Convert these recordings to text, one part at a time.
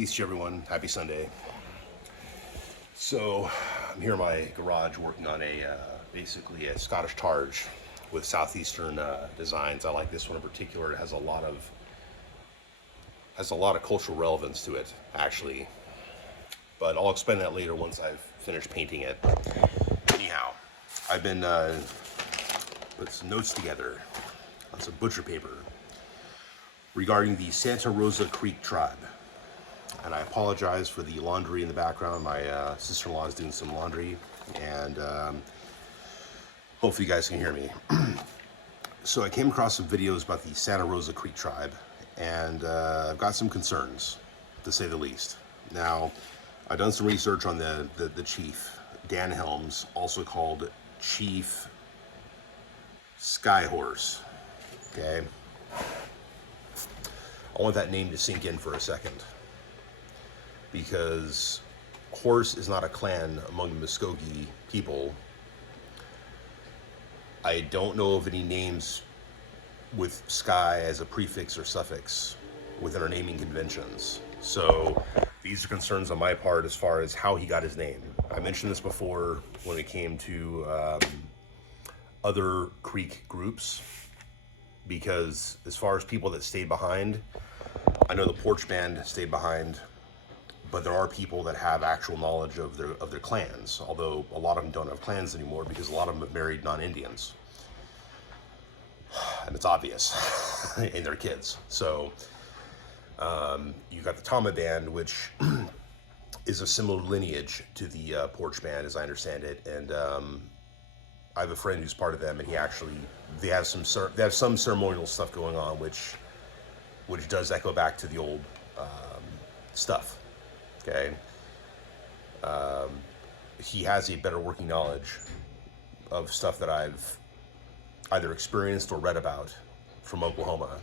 Peace to everyone. Happy Sunday. So I'm here in my garage working on basically a Scottish targe with southeastern designs. I like this one in particular. It has a lot of cultural relevance to it, actually. But I'll explain that later once I've finished painting it. Anyhow, I've been put some notes together on some butcher paper regarding the Santa Rosa Creek Tribe. And I apologize for the laundry in the background. My sister-in-law is doing some laundry, and hopefully you guys can hear me. So I came across some videos about the Santa Rosa Creek Tribe, and I've got some concerns, to say the least. Now, I've done some research on the chief, Dan Helms, also called Chief Skyhorse, okay? I want that name to sink in for a second, because horse is not a clan among the Muskogee people. I don't know of any names with sky as a prefix or suffix within our naming conventions. So these are concerns on my part as far as how he got his name. I mentioned this before when it came to other Creek groups, because as far as people that stayed behind, I know the Porch Band stayed behind, but there are people that have actual knowledge of their clans, although a lot of them don't have clans anymore because a lot of them have married non-Indians. And it's obvious in their kids. So you got the Tama Band, which is a similar lineage to the Porch Band, as I understand it. And I have a friend who's part of them, and they have some ceremonial stuff going on, which does echo back to the old stuff. Okay. He has a better working knowledge of stuff that I've either experienced or read about from Oklahoma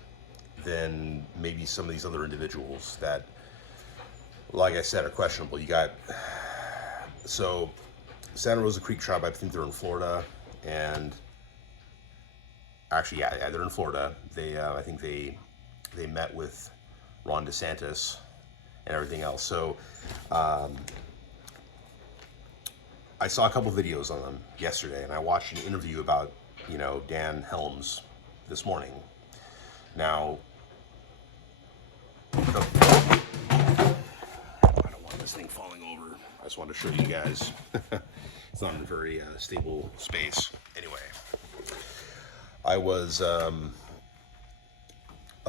than maybe some of these other individuals that, like I said, are questionable. So Santa Rosa Creek Tribe, I think they're in Florida, and actually, yeah, they're in Florida. I think they met with Ron DeSantis and everything else. So I saw a couple videos on them yesterday, and I watched an interview about, Dan Helms this morning. Now, I don't want this thing falling over. I just wanted to show you guys. It's not in a very stable space. Anyway, I was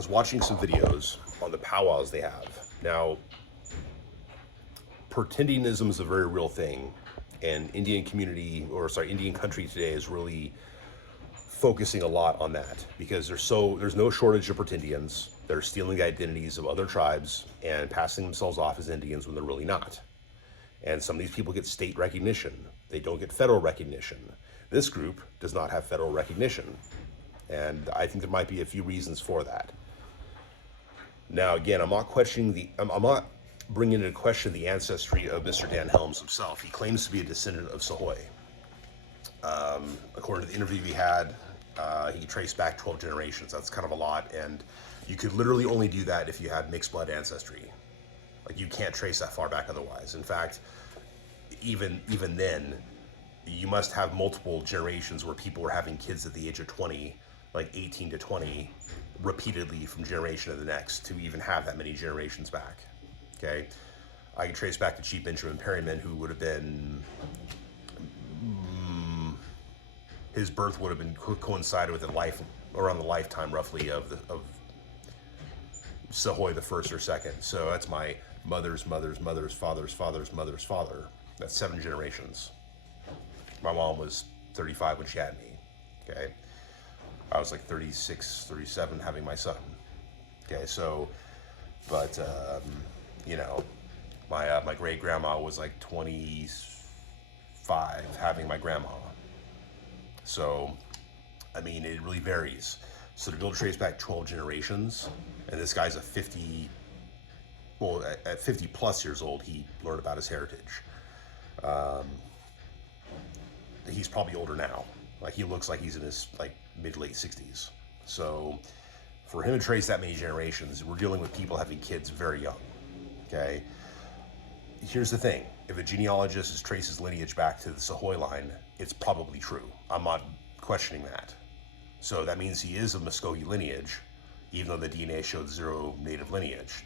watching some videos on the powwows they have. Now, pretendingism is a very real thing, and Indian country today is really focusing a lot on that, because there's no shortage of pretendians that are stealing the identities of other tribes and passing themselves off as Indians when they're really not. And some of these people get state recognition. They don't get federal recognition. This group does not have federal recognition, and I think there might be a few reasons for that. Now, again, I'm not bringing into question the ancestry of Mr. Dan Helms himself. He claims to be a descendant of Sahoy. According to the interview we had, he traced back 12 generations. That's kind of a lot, and you could literally only do that if you had mixed blood ancestry. Like, you can't trace that far back otherwise. In fact, even then, you must have multiple generations where people were having kids at the age of 20, like 18 to 20, repeatedly from generation to the next, to even have that many generations back. Okay, I can trace back to Chief Benjamin Perryman, who would have been, his birth would have been coincided with around the lifetime roughly of Sahoy the first or second. So that's my mother's father's mother's father. That's 7 generations. My mom was 35 when she had me. Okay, I was like 36, 37 having my son. Okay, so, but my great grandma was like 25 having my grandma. So, I mean, it really varies. So to be able to trace back 12 generations, and this guy's at 50 plus years old, he learned about his heritage. He's probably older now. Like, he looks like he's in his mid to late 60s. So for him to trace that many generations, we're dealing with people having kids very young. Okay. Here's the thing. If a genealogist traces lineage back to the Sahoy line, it's probably true. I'm not questioning that. So that means he is of Muskogee lineage, even though the DNA showed zero native lineage.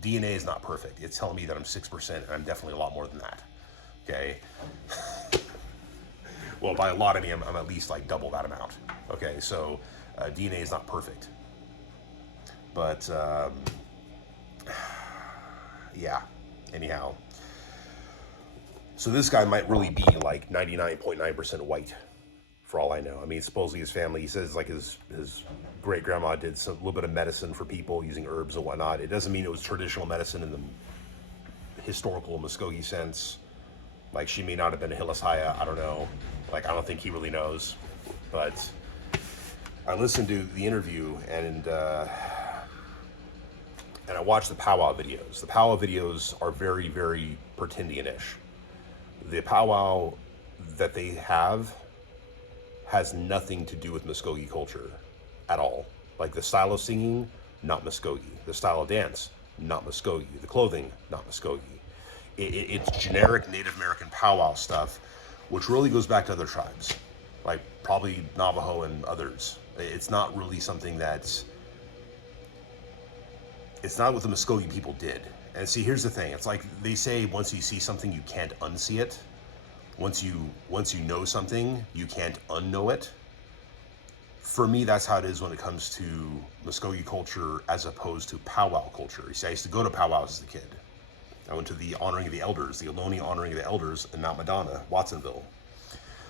DNA is not perfect. It's telling me that I'm 6%, and I'm definitely a lot more than that. Okay? Well, by a lot, I mean I'm at least like double that amount. Okay, so DNA is not perfect. But, yeah, anyhow. So this guy might really be like 99.9% white, for all I know. I mean, supposedly his family, he says like his great grandma did some little bit of medicine for people using herbs and whatnot. It doesn't mean it was traditional medicine in the historical Muskogee sense. Like she may not have been a Hilashaya, I don't know. Like I don't think he really knows. But I listened to the interview and I watched the powwow videos. The powwow videos are very, very pretendian-ish. The powwow that they have has nothing to do with Muskogee culture at all. Like the style of singing, not Muskogee. The style of dance, not Muskogee. The clothing, not Muskogee. It's generic Native American powwow stuff, which really goes back to other tribes, like probably Navajo and others. It's not really something that's, it's not what the Muskogee people did. And see, here's the thing. It's like they say once you see something, you can't unsee it. Once you know something, you can't unknow it. For me, that's how it is when it comes to Muskogee culture as opposed to powwow culture. You see, I used to go to powwows as a kid. I went to the honoring of the elders, the Ohlone honoring of the elders in Mount Madonna, Watsonville.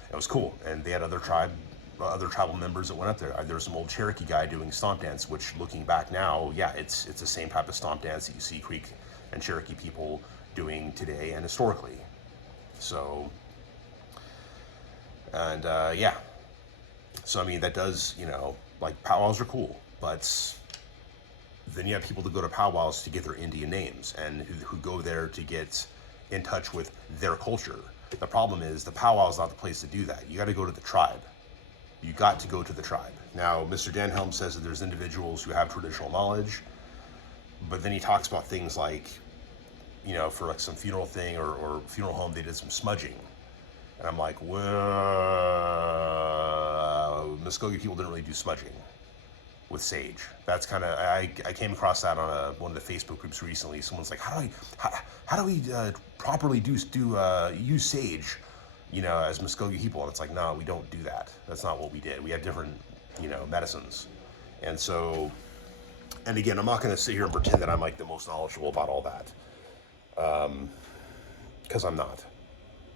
It was cool, and they had other tribal members that went up there. There was some old Cherokee guy doing stomp dance, which looking back now, yeah, it's the same type of stomp dance that you see Creek and Cherokee people doing today and historically. So, and yeah, so I mean that does, like powwows are cool, but then you have people that go to powwows to get their Indian names and who go there to get in touch with their culture. The problem is the powwow is not the place to do that. You got to go to the tribe. You got to go to the tribe. Now, Mr. Denhelm says that there's individuals who have traditional knowledge, but then he talks about things like, for like some funeral thing or funeral home, they did some smudging. And I'm like, well, Muskogee people didn't really do smudging with sage. That's kind of, I came across that on one of the Facebook groups recently. Someone's like, how do we properly use sage, as Muskogee people? And it's like, no, we don't do that. That's not what we did. We had different, medicines. And so, and again, I'm not going to sit here and pretend that I'm like the most knowledgeable about all that. Because I'm not.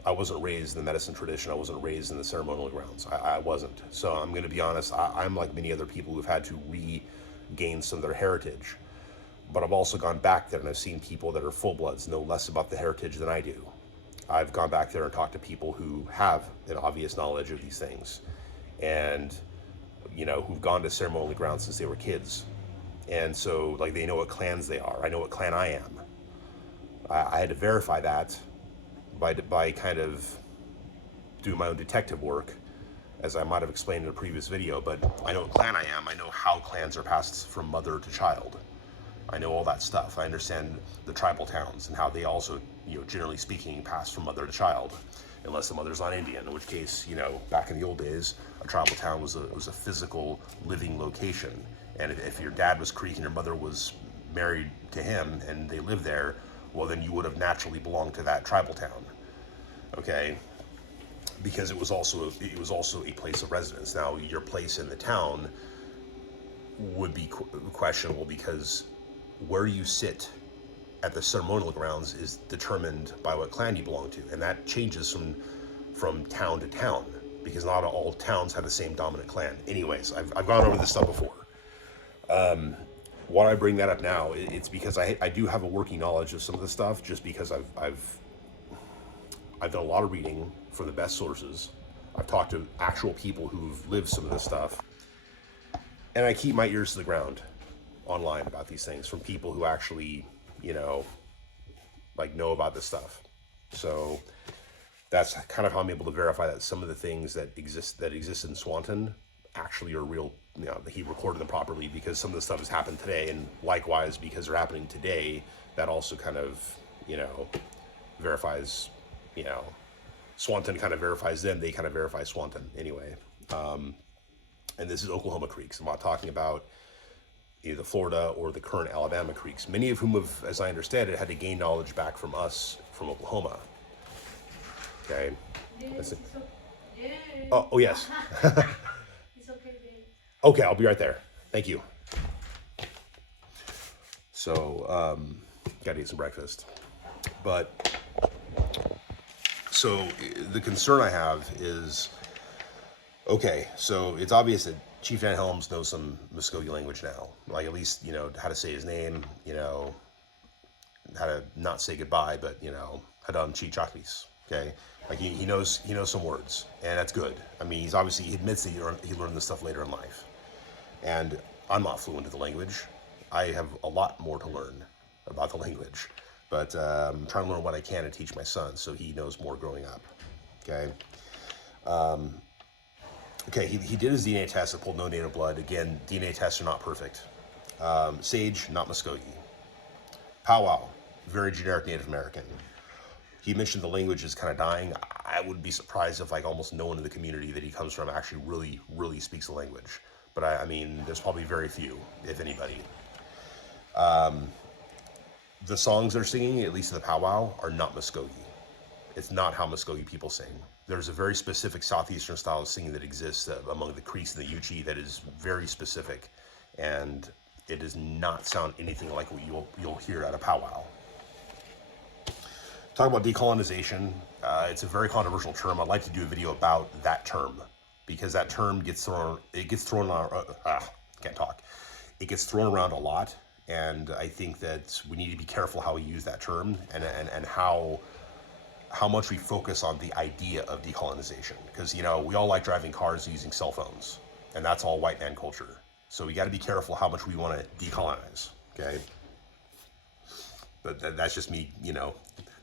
I wasn't raised in the medicine tradition. I wasn't raised in the ceremonial grounds. I wasn't. So I'm going to be honest. I'm like many other people who've had to regain some of their heritage. But I've also gone back there and I've seen people that are full-bloods know less about the heritage than I do. I've gone back there and talked to people who have an obvious knowledge of these things. And, who've gone to ceremonial grounds since they were kids. And so, like, they know what clans they are. I know what clan I am. I had to verify that by kind of doing my own detective work, as I might have explained in a previous video, but I know what clan I am. I know how clans are passed from mother to child. I know all that stuff. I understand the tribal towns and how they also, generally speaking, pass from mother to child, unless the mother's not Indian, in which case, back in the old days, a tribal town was a physical living location. And if your dad was Creek and your mother was married to him and they lived there, well, then you would have naturally belonged to that tribal town, okay? Because it was also a place of residence. Now, your place in the town would be questionable because where you sit at the ceremonial grounds is determined by what clan you belong to, and that changes from town to town because not all towns have the same dominant clan. Anyways, I've gone over this stuff before. Why I bring that up now, it's because I do have a working knowledge of some of the stuff, just because I've done a lot of reading from the best sources. I've talked to actual people who've lived some of this stuff, and I keep my ears to the ground online about these things from people who actually, know about this stuff. So that's kind of how I'm able to verify that some of the things that exist in Swanton actually are real, that he recorded them properly, because some of the stuff has happened today, and likewise, because they're happening today, that also kind of, verifies, Swanton kind of verifies them, they kind of verify Swanton anyway. And this is Oklahoma Creeks. I'm not talking about either Florida or the current Alabama Creeks, many of whom have, as I understand it, had to gain knowledge back from us from Oklahoma. Okay. Oh, yes. It's okay, babe. Okay, I'll be right there. Thank you. So, gotta eat some breakfast. But, so the concern I have is, okay, so it's obvious that Chief Dan Helms knows some Muskogee language now. Like, at least, how to say his name, how to not say goodbye, but, Hadam Chi Chaklis, okay? Like, he knows some words, and that's good. I mean, he admits that he learned this stuff later in life. And I'm not fluent in the language. I have a lot more to learn about the language, but I'm trying to learn what I can to teach my son so he knows more growing up, okay? Okay, he did his DNA test and pulled no native blood. Again, DNA tests are not perfect. Sage, not Muskogee. Powwow, very generic Native American. He mentioned the language is kind of dying. I would be surprised if almost no one in the community that he comes from actually really, really speaks the language. But I mean, there's probably very few, if anybody. The songs they're singing, at least in the powwow, are not Muskogee. It's not how Muskogee people sing. There's a very specific southeastern style of singing that exists among the Creeks and the Yuchi that is very specific, and it does not sound anything like what you'll hear at a powwow. Talking about decolonization, it's a very controversial term. I'd like to do a video about that term, because that term gets thrown around, can't talk. It gets thrown around a lot, and I think that we need to be careful how we use that term, and how much we focus on the idea of decolonization. Because, we all like driving cars and using cell phones, and that's all white man culture. So we got to be careful how much we want to decolonize, okay? But that's just me,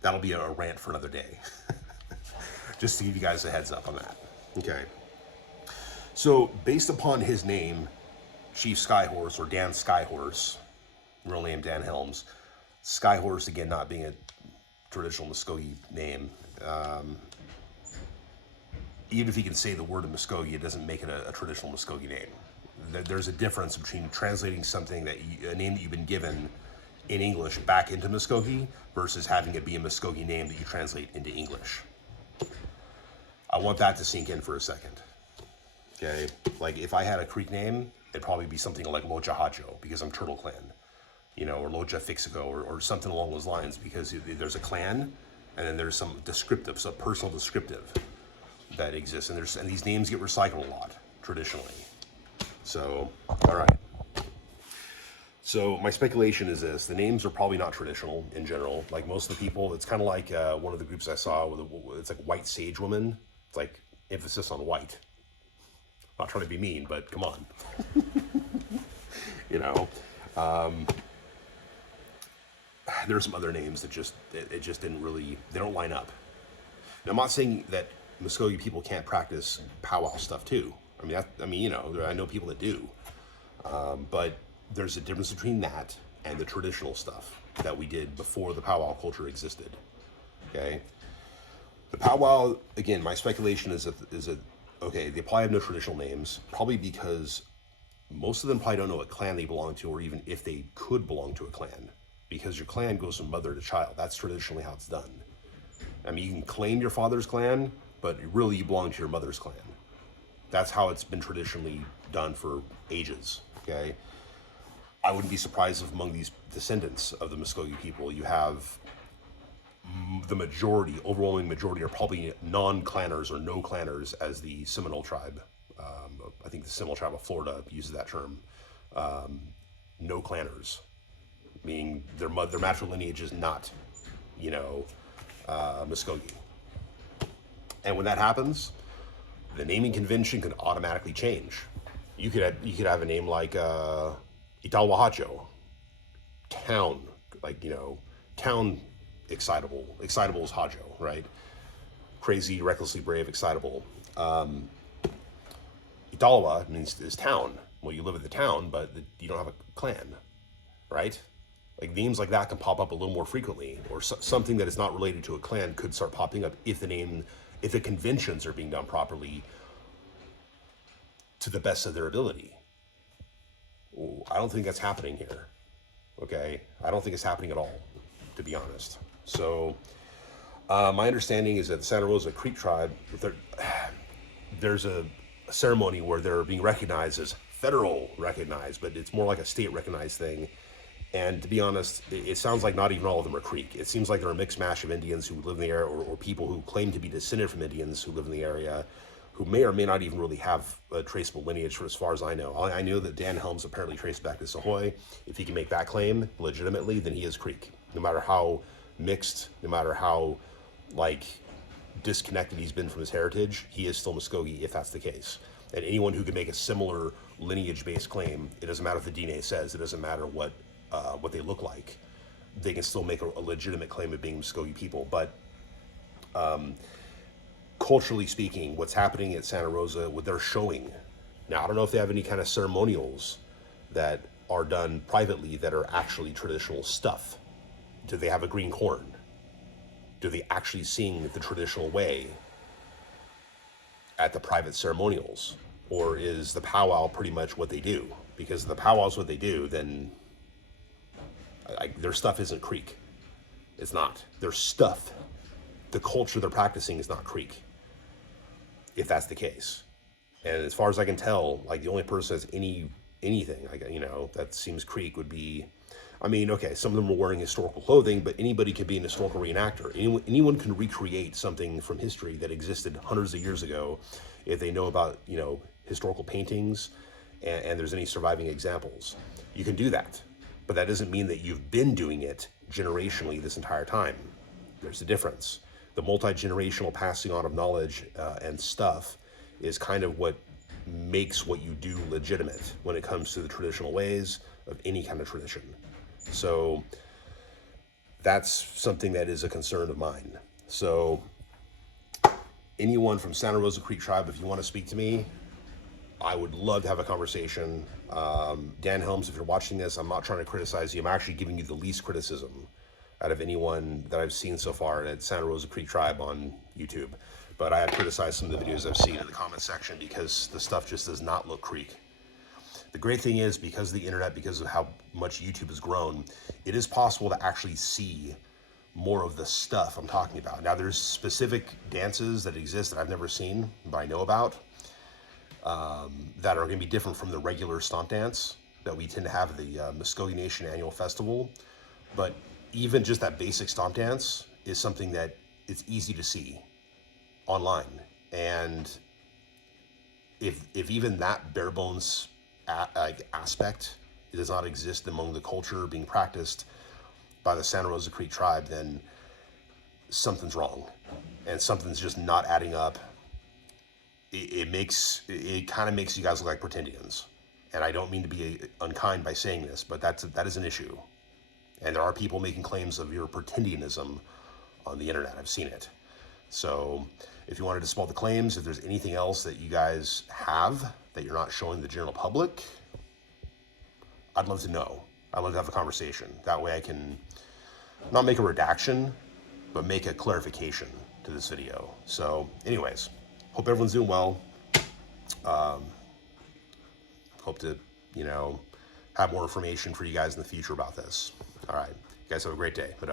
that'll be a rant for another day. Just to give you guys a heads up on that, okay? So based upon his name, Chief Skyhorse, or Dan Skyhorse, real name Dan Helms, Skyhorse, again, not being a traditional Muskogee name, even if he can say the word of Muskogee, it doesn't make it a traditional Muskogee name. There's a difference between translating something a name that you've been given in English back into Muskogee versus having it be a Muskogee name that you translate into English. I want that to sink in for a second. Okay, like if I had a Creek name, it'd probably be something like Loja Hajo, because I'm Turtle Clan, or Loja Fixico, or something along those lines, because there's a clan, and then there's some descriptive, some personal descriptive that exists, and these names get recycled a lot traditionally. So, all right. So my speculation is this: the names are probably not traditional in general. Like most of the people, it's kind of like one of the groups I saw it's like White Sage Woman. It's like emphasis on white. Not trying to be mean, but come on. There's some other names that it just didn't really, they don't line up. Now, I'm not saying that Muskogee people can't practice powwow stuff too. I know people that do, but there's a difference between that and the traditional stuff that we did before the powwow culture existed. Okay, the powwow, again, my speculation is that okay, they probably have no traditional names, probably because most of them probably don't know what clan they belong to, or even if they could belong to a clan, because your clan goes from mother to child. That's traditionally how it's done. I mean, you can claim your father's clan, but really you belong to your mother's clan. That's how it's been traditionally done for ages, okay? I wouldn't be surprised if among these descendants of the Muskogee people, you have the overwhelming majority are probably non-clanners or no clanners, as the Seminole tribe. I think the Seminole tribe of Florida uses that term. No clanners, meaning their natural lineage is not, Muskogee. And when that happens, the naming convention can automatically change. You could have a name like Itawahacho, town, town excitable. Excitable is Hajo, right? Crazy, recklessly brave, excitable. Italawa means is town. Well, you live in the town, but you don't have a clan, right? Like names like that can pop up a little more frequently, or something that is not related to a clan could start popping up if if the conventions are being done properly to the best of their ability. I don't think that's happening here. Okay, I don't think it's happening at all, to be honest. So, my understanding is that the Santa Rosa Creek Tribe, there's a ceremony where they're being recognized as federal recognized, but it's more like a state recognized thing. And to be honest, it sounds like not even all of them are Creek. It seems like they're a mixed mash of Indians who live in the area, or people who claim to be descended from Indians who live in the area, who may or may not even really have a traceable lineage for as far as I know. I know that Dan Helms apparently traced back to Sahoy. If he can make that claim legitimately, then he is Creek. No matter how mixed, no matter how, like, disconnected he's been from his heritage, he is still Muskogee if that's the case. And anyone who can make a similar lineage-based claim, it doesn't matter if the DNA says, it doesn't matter what they look like, they can still make a legitimate claim of being Muskogee people. But culturally speaking, what's happening at Santa Rosa, what they're showing now, I don't know if they have any kind of ceremonials that are done privately that are actually traditional stuff. Do they have a green corn? Do they actually sing the traditional way at the private ceremonials? Or is the powwow pretty much what they do? Because if the powwow is what they do, then their stuff isn't Creek. It's not. Their stuff, the culture they're practicing is not Creek, if that's the case. And as far as I can tell, like the only person that's anything, like, you know, that seems Creek would be, I mean, okay, some of them are wearing historical clothing, but anybody could be an historical reenactor. Anyone can recreate something from history that existed hundreds of years ago if they know about, you know, historical paintings and there's any surviving examples. You can do that, but that doesn't mean that you've been doing it generationally this entire time. There's a difference. The multi-generational passing on of knowledge and stuff is kind of what makes what you do legitimate when it comes to the traditional ways of any kind of tradition. So that's something that is a concern of mine. So anyone from Santa Rosa Creek Tribe, if you want to speak to me, I would love to have a conversation. Dan Helms, if you're watching this, I'm not trying to criticize you. I'm actually giving you the least criticism out of anyone that I've seen so far at Santa Rosa Creek Tribe on YouTube. But I have criticized some of the videos I've seen in the comment section because the stuff just does not look Creek. The great thing is, because of the internet, because of how much YouTube has grown, it is possible to actually see more of the stuff I'm talking about. Now, there's specific dances that exist that I've never seen, but I know about, that are going to be different from the regular stomp dance that we tend to have at the Muskogee Nation Annual Festival. But even just that basic stomp dance is something that it's easy to see online. And if even that bare bones aspect does not exist among the culture being practiced by the Santa Rosa Creek Tribe, then something's wrong, and something's just not adding up. It kind of makes you guys look like pretendians, and I don't mean to be unkind by saying this, but that is an issue, and there are people making claims of your pretendianism on the internet. I've seen it. So if you want to dispel the claims, if there's anything else that you guys have that you're not showing the general public, I'd love to know. I'd love to have a conversation. That way I can not make a redaction, but make a clarification to this video. So anyways, hope everyone's doing well. Hope to, you know, have more information for you guys in the future about this. All right. You guys have a great day. But